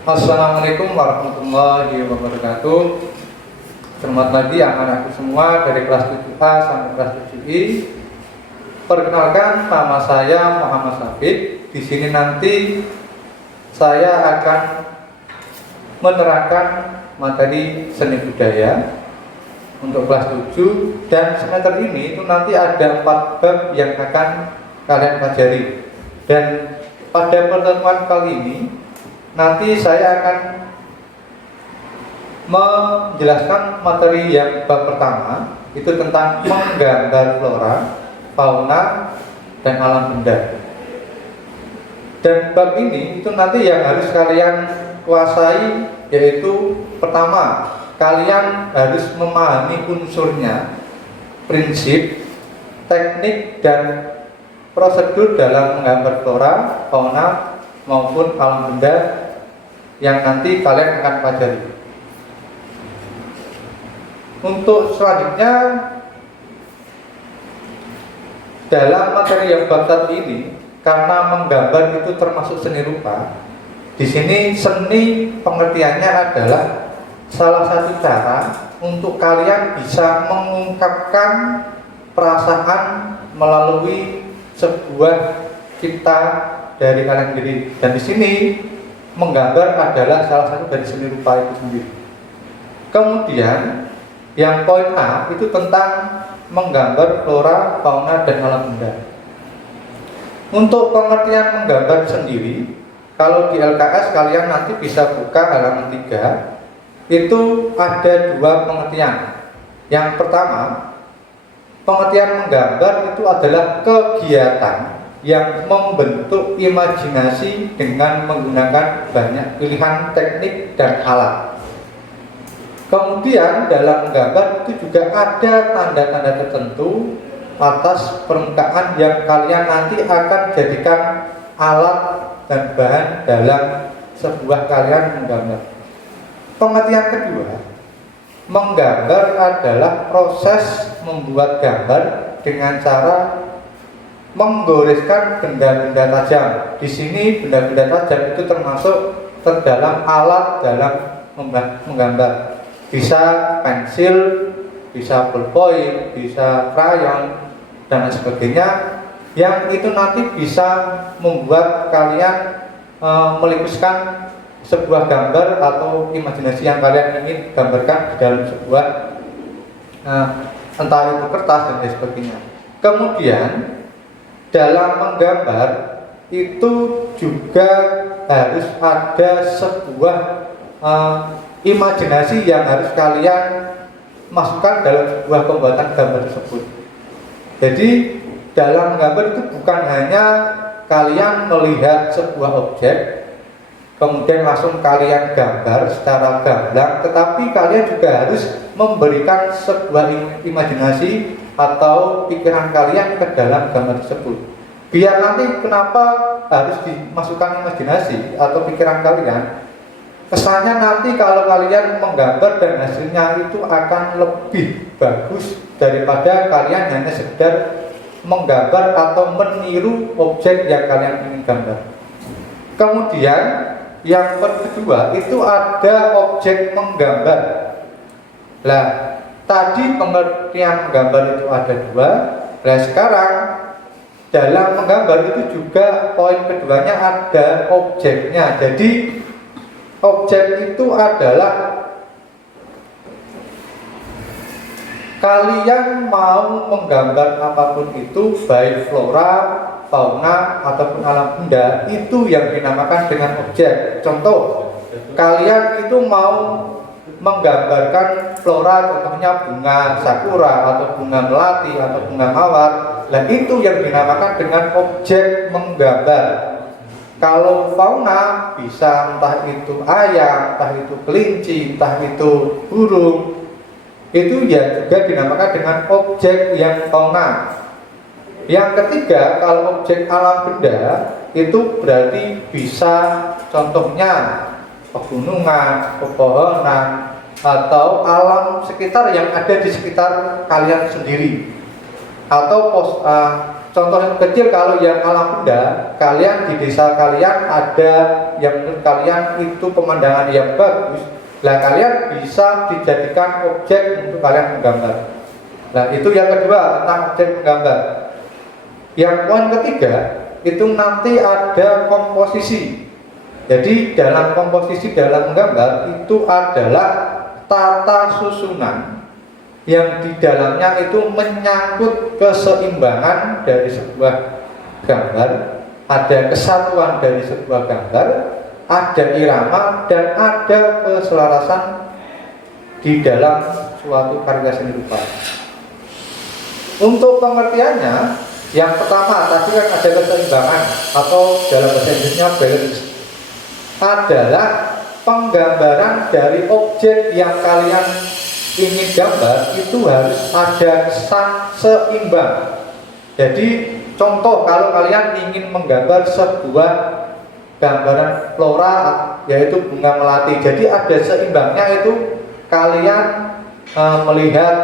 Assalamualaikum warahmatullahi wabarakatuh. Selamat pagi anak-anakku semua dari kelas 7A sampai kelas 7I. Perkenalkan, nama saya Muhammad Safid. Di sini nanti saya akan menerangkan materi seni budaya untuk kelas 7, dan semester ini itu nanti ada 4 bab yang akan kalian pelajari. Dan pada pertemuan kali ini nanti saya akan menjelaskan materi yang bab pertama, itu tentang menggambar flora, fauna, dan alam benda. Dan bab ini itu nanti yang harus kalian kuasai, yaitu pertama, kalian harus memahami unsurnya, prinsip, teknik, dan prosedur dalam menggambar flora, fauna, maupun alam benda yang nanti kalian akan pelajari. Untuk selanjutnya, dalam materi yang bab 1 ini, karena menggambar itu termasuk seni rupa, di sini seni pengertiannya adalah salah satu cara untuk kalian bisa mengungkapkan perasaan melalui sebuah cipta dari kalian sendiri. Dan di sini menggambar adalah salah satu dari seni rupa itu sendiri. Kemudian yang poin A itu tentang menggambar flora, fauna, dan alam benda. Untuk pengertian menggambar sendiri, kalau di LKS kalian nanti bisa buka halaman 3. Itu ada 2 pengertian. Yang pertama, pengertian menggambar itu adalah kegiatan yang membentuk imajinasi dengan menggunakan banyak pilihan teknik dan alat. Kemudian dalam menggambar itu juga ada tanda-tanda tertentu atas permukaan yang kalian nanti akan jadikan alat dan bahan dalam sebuah kalian menggambar. Pengertian kedua, menggambar adalah proses membuat gambar dengan cara menggoreskan benda-benda tajam. Di sini benda-benda tajam itu termasuk terdalam alat dalam menggambar. Bisa pensil, bisa ballpoint, bisa krayon, dan sebagainya. Yang itu nanti bisa membuat kalian melukiskan sebuah gambar atau imajinasi yang kalian ingin gambarkan di dalam sebuah entah itu kertas dan lain sebagainya. Kemudian dalam menggambar itu juga harus ada sebuah imajinasi yang harus kalian masukkan dalam sebuah pembuatan gambar tersebut. Jadi dalam menggambar itu bukan hanya kalian melihat sebuah objek kemudian langsung kalian gambar secara gamblang, tetapi kalian juga harus memberikan sebuah imajinasi atau pikiran kalian ke dalam gambar tersebut. Biar nanti kenapa harus dimasukkan imajinasi atau pikiran kalian, kesannya nanti kalau kalian menggambar dan hasilnya itu akan lebih bagus daripada kalian hanya sekedar menggambar atau meniru objek yang kalian ingin gambar. Kemudian yang kedua itu ada objek menggambar. Nah, tadi pengertian menggambar itu ada 2. Nah, sekarang dalam menggambar itu juga poin keduanya ada objeknya. Jadi objek itu adalah kalian mau menggambar apapun itu, baik flora, fauna, ataupun alam benda, itu yang dinamakan dengan objek. Contoh, kalian itu mau menggambarkan flora, contohnya bunga sakura, atau bunga melati, atau bunga mawar. Nah, itu yang dinamakan dengan objek menggambar. Kalau fauna bisa entah itu ayam, entah itu kelinci, entah itu burung, itu ya juga dinamakan dengan objek yang fauna. Yang ketiga, kalau objek alam benda itu berarti bisa contohnya pegunungan, pepohonan, atau alam sekitar yang ada di sekitar kalian sendiri, atau contoh yang kecil, kalau yang alam benda, kalian di desa kalian ada yang menurut kalian itu pemandangan yang bagus, lah kalian bisa dijadikan objek untuk kalian menggambar. Nah itu yang kedua tentang objek menggambar. Yang poin ketiga itu nanti ada komposisi. Jadi dalam komposisi dalam menggambar itu adalah tata susunan yang di dalamnya itu menyangkut keseimbangan dari sebuah gambar, ada kesatuan dari sebuah gambar, ada irama dan ada keselarasan di dalam suatu karya seni rupa. Untuk pengertiannya, yang pertama tadi kan ada keseimbangan atau dalam bahasa Inggrisnya balance, adalah penggambaran dari objek yang kalian ingin gambar itu harus ada kesan seimbang. Jadi contoh, kalau kalian ingin menggambar sebuah gambaran flora yaitu bunga melati, jadi ada seimbangnya itu kalian melihat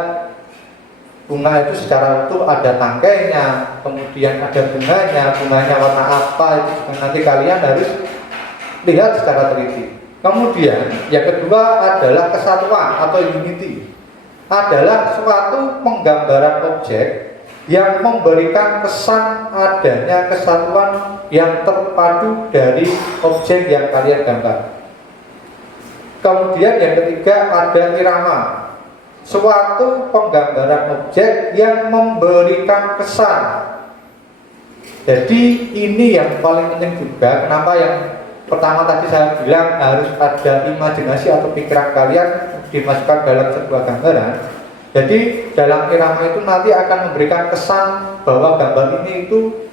bunga itu secara utuh, ada tangkainya, kemudian ada bunganya warna apa, itu nanti kalian harus lihat secara teliti. Kemudian yang kedua adalah kesatuan atau unity, adalah suatu penggambaran objek yang memberikan kesan adanya kesatuan yang terpadu dari objek yang kalian gambar. Kemudian yang ketiga ada irama, suatu penggambaran objek yang memberikan kesan. Jadi ini yang paling penting juga, kenapa yang pertama tadi saya bilang harus ada imajinasi atau pikiran kalian dimasukkan dalam sebuah gambaran. Jadi dalam irama itu nanti akan memberikan kesan bahwa gambar ini itu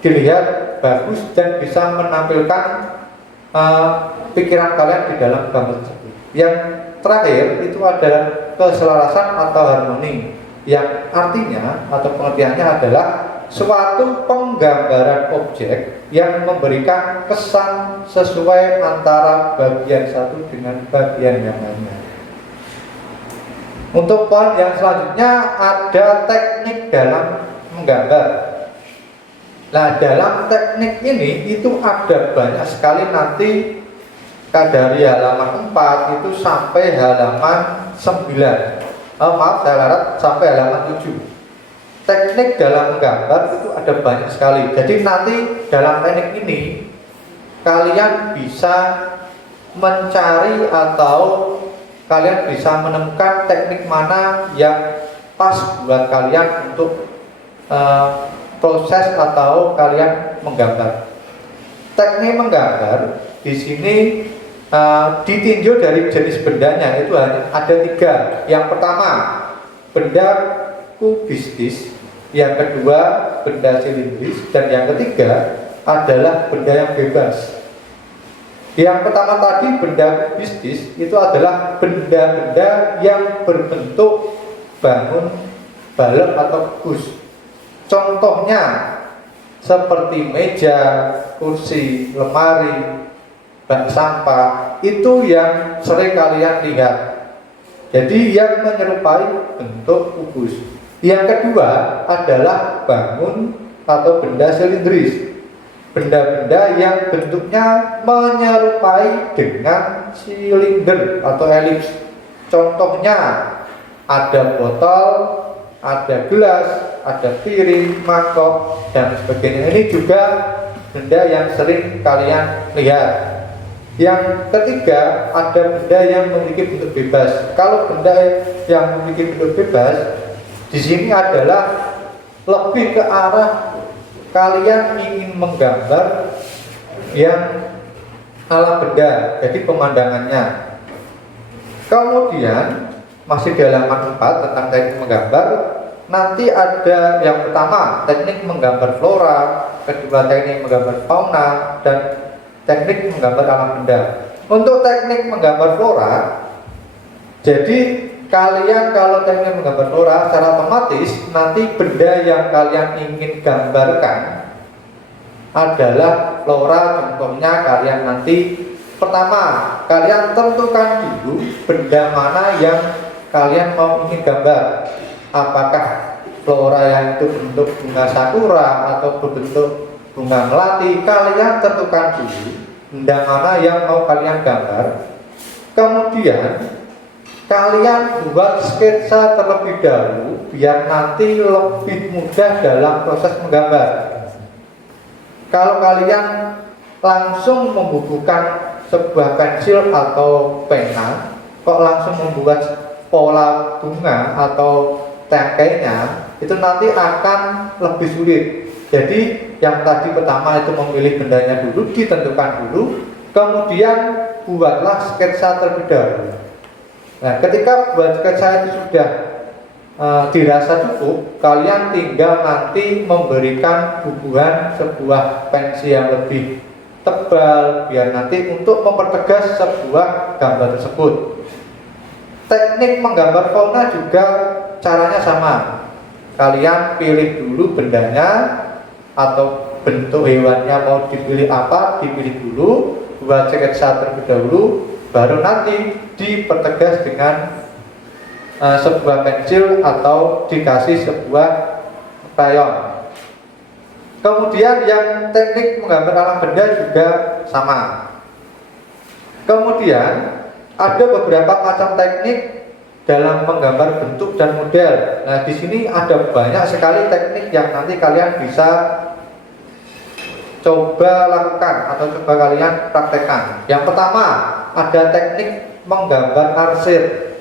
dilihat bagus dan bisa menampilkan pikiran kalian di dalam gambar tersebut. Yang terakhir itu adalah keselarasan atau harmoni, yang artinya atau pengertiannya adalah suatu penggambaran objek yang memberikan kesan sesuai antara bagian satu dengan bagian yang lainnya. Untuk poin yang selanjutnya ada teknik dalam menggambar. Nah dalam teknik ini itu ada banyak sekali, nanti dari halaman 4 itu sampai halaman 9, saya harap sampai halaman 7. Teknik dalam menggambar itu ada banyak sekali. Jadi nanti dalam teknik ini kalian bisa mencari atau kalian bisa menemukan teknik mana yang pas buat kalian untuk proses atau kalian menggambar. Teknik menggambar di sini ditinjau dari jenis bendanya, itu ada 3. Yang pertama benda kubistis, yang kedua benda silindris, dan yang ketiga adalah benda yang bebas. Yang pertama tadi benda kubistis itu adalah benda-benda yang berbentuk bangun, balok atau kubus. Contohnya seperti meja, kursi, lemari, bak sampah, itu yang sering kalian lihat. Jadi yang menyerupai bentuk kubus. Yang kedua adalah bangun atau benda silindris, benda-benda yang bentuknya menyerupai dengan silinder atau elips. Contohnya ada botol, ada gelas, ada piring, mangkok, dan sebagainya. Ini juga benda yang sering kalian lihat. Yang ketiga ada benda yang memiliki bentuk bebas. Kalau benda yang memiliki bentuk bebas di sini adalah lebih ke arah kalian ingin menggambar yang ala benda, jadi pemandangannya. Kemudian masih di halaman 4 tentang teknik menggambar, nanti ada yang pertama teknik menggambar flora, kedua teknik menggambar fauna, dan teknik menggambar alam benda. Untuk teknik menggambar flora, jadi kalian kalau teknik menggambar flora secara otomatis nanti benda yang kalian ingin gambarkan adalah flora. Contohnya kalian nanti pertama kalian tentukan dulu benda mana yang kalian mau ingin gambar, apakah flora yang itu bentuk bunga sakura atau berbentuk bunga melati, kalian tentukan dulu benda mana yang mau kalian gambar. Kemudian kalian buat sketsa terlebih dahulu biar nanti lebih mudah dalam proses menggambar. Kalau kalian langsung membubuhkan sebuah pensil atau pena, kok langsung membuat pola bunga atau tangkainya, itu nanti akan lebih sulit. Jadi yang tadi pertama itu memilih bendanya dulu, ditentukan dulu, kemudian buatlah sketsa terlebih dahulu. Nah, ketika buat sketsa itu sudah dirasa cukup, kalian tinggal nanti memberikan bubuhan sebuah pensil yang lebih tebal biar nanti untuk mempertegas sebuah gambar tersebut. Teknik menggambar fauna juga caranya sama. Kalian pilih dulu bendanya atau bentuk hewannya mau dipilih apa, dipilih dulu, buat sketsa terlebih dahulu, baru nanti dipertegas dengan sebuah pensil atau dikasih sebuah krayon. Kemudian yang teknik menggambar alam benda juga sama. Kemudian ada beberapa macam teknik dalam menggambar bentuk dan model. Nah, di sini ada banyak sekali teknik yang nanti kalian bisa coba lakukan atau coba kalian praktekkan. Yang pertama, ada teknik menggambar arsir.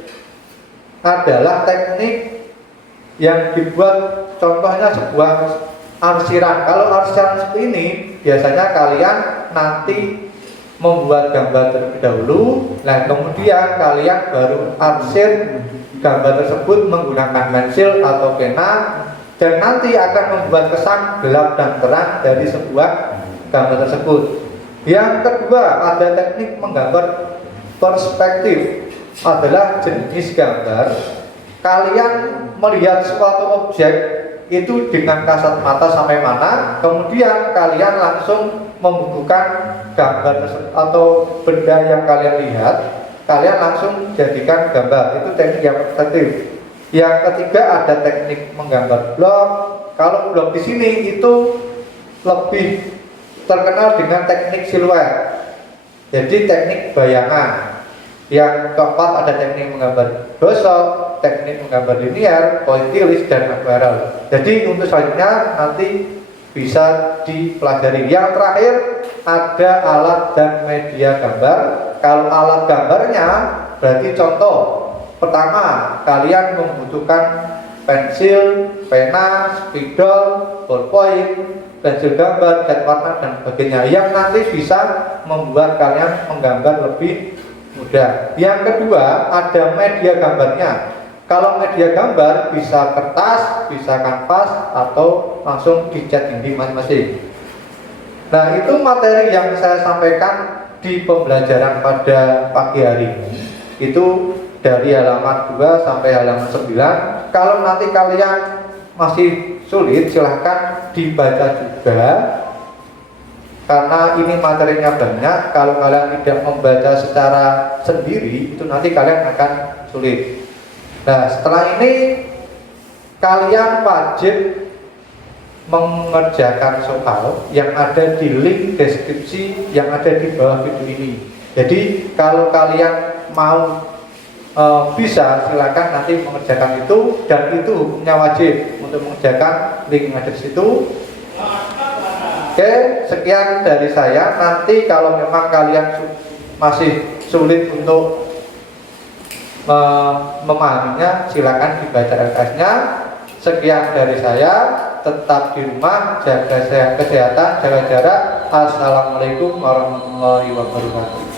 Adalah teknik yang dibuat contohnya sebuah arsiran. Kalau arsiran seperti ini, biasanya kalian nanti membuat gambar terlebih dahulu, nah kemudian kalian baru arsir gambar tersebut menggunakan pensil atau pena, dan nanti akan membuat kesan gelap dan terang dari sebuah gambar tersebut. Yang kedua, ada teknik menggambar perspektif. Adalah jenis gambar kalian melihat suatu objek itu dengan kasat mata sampai mana, kemudian kalian langsung membubuhkan gambar atau benda yang kalian lihat, kalian langsung jadikan gambar. Itu teknik yang perspektif. Yang ketiga ada teknik menggambar blok. Kalau blok di sini itu lebih terkenal dengan teknik siluet, jadi teknik bayangan. Yang keempat ada teknik menggambar dosok, teknik menggambar linear, pointillis, dan akuarel. Jadi untuk selanjutnya nanti bisa dipelajari. Yang terakhir ada alat dan media gambar. Kalau alat gambarnya berarti contoh pertama, kalian membutuhkan pensil, pena, spidol, ballpoint, pensil gambar, cat warna, dan sebagainya, yang nanti bisa membuat kalian menggambar lebih mudah. Yang kedua ada media gambarnya. Kalau media gambar bisa kertas, bisa kanvas, atau langsung dicat dinding masing-masing. Nah, itu materi yang saya sampaikan di pembelajaran pada pagi hari ini. Itu dari halaman 2 sampai halaman 9. Kalau nanti kalian masih sulit, silahkan dibaca juga, karena ini materinya banyak. Kalau kalian tidak membaca secara sendiri, itu nanti kalian akan sulit. Nah, setelah ini kalian wajib mengerjakan soal yang ada di link deskripsi yang ada di bawah video ini. Jadi kalau kalian mau bisa, silakan nanti mengerjakan itu, dan itu hukumnya wajib untuk mengerjakan link yang ada di situ. Oke, sekian dari saya. Nanti kalau memang kalian masih sulit untuk memahaminya, silakan dibaca LKS-nya. Sekian dari saya. Tetap di rumah, jaga kesehatan, jaga jarak. Assalamualaikum warahmatullahi wabarakatuh.